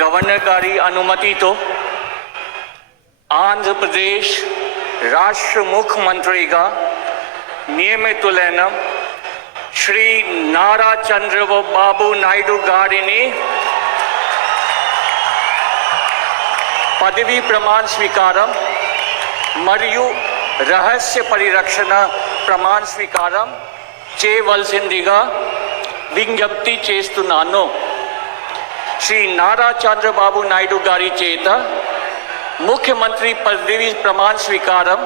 Governor గారి అనుమతితో ఆంధ్రప్రదేశ్ రాష్ట్ర ముఖ్యమంత్రిగా నియమితులైన శ్రీ నారా చంద్రబాబు నాయుడు గారిని పదవీ ప్రమాణ స్వీకారం మరియు రహస్య పరిరక్షణ ప్రమాణ స్వీకారం చేయవలసిందిగా విజ్ఞప్తి చేస్తున్నాను. శ్రీ నారా చంద్రబాబు నాయుడు గారి చేత ముఖ్యమంత్రి పదవీ ప్రమాణ స్వీకారం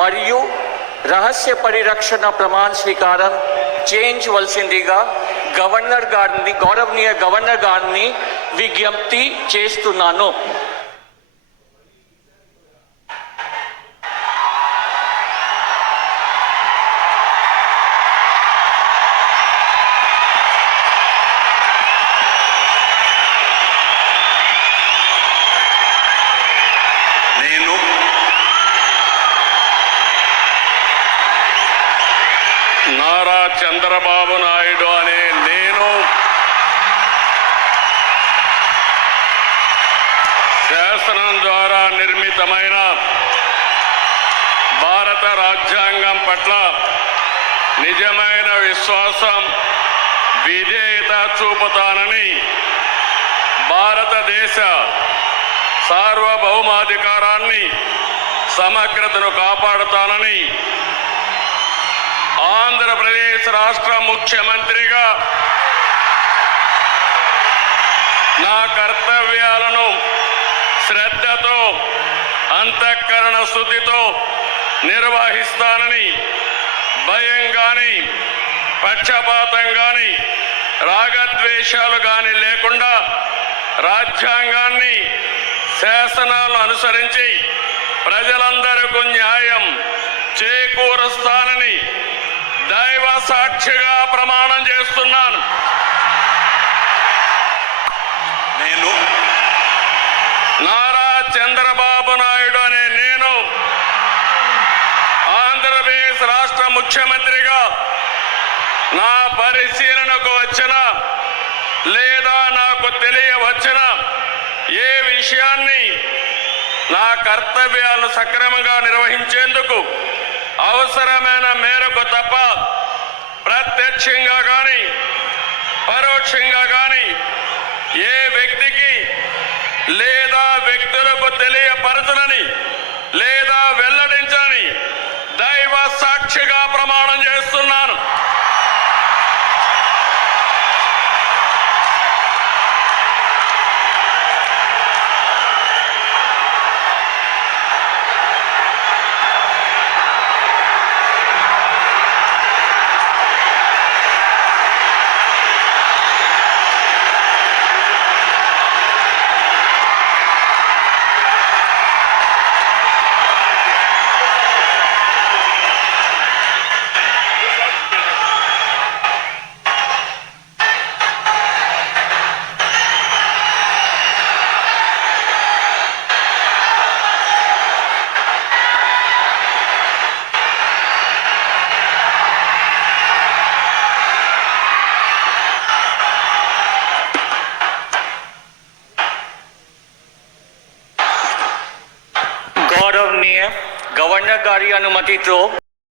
మరియు రహస్య పరిరక్షణ ప్రమాణ స్వీకారం చేయించవలసిందిగా గౌరవనీయ గవర్నర్ గారిని విజ్ఞప్తి చేస్తున్నాను. నారా చంద్రబాబు నాయుడు అనే నేను శాసనం ద్వారా నిర్మితమైన భారత రాజ్యాంగం పట్ల నిజమైన విశ్వాసం, విధేయత చూపుతానని, భారతదేశ సార్వభౌమాధికారాన్ని, సమగ్రతను కాపాడుతానని, ఆంధ్రప్రదేశ్ రాష్ట్ర ముఖ్యమంత్రిగా నా కర్తవ్యాలను శ్రద్ధతో, అంతఃకరణ శుద్ధితో నిర్వహిస్తానని, భయం కానీ, పక్షపాతం కానీ, రాగద్వేషాలు కానీ లేకుండా రాజ్యాంగాన్ని, శాసనాలను అనుసరించి ప్రజలందరికీ న్యాయం చేకూరుస్తానని దైవ సాక్షిగా ప్రమాణం చేస్తున్నాను. నేను నారా చంద్రబాబు నాయుడు అనే నేను ఆంధ్రప్రదేశ్ రాష్ట్ర ముఖ్యమంత్రిగా నా పరిశీలనకు వచ్చిన లేదా నాకు తెలియవచ్చిన ఏ విషయాన్ని నా కర్తవ్యాలను సక్రమంగా నిర్వహించేందుకు అవసరమైన మేరకు తప్ప ప్రత్యక్షంగా కానీ పరోక్షంగా కానీ ఏ వ్యక్తికి లేదా వ్యక్తులకు తెలియపరచనని లేదా వెల్లడించని దైవ సాక్షిగా ప్రమాణం చేస్తున్నాను. గౌరవనీయ గవర్నర్ గారి అనుమతితో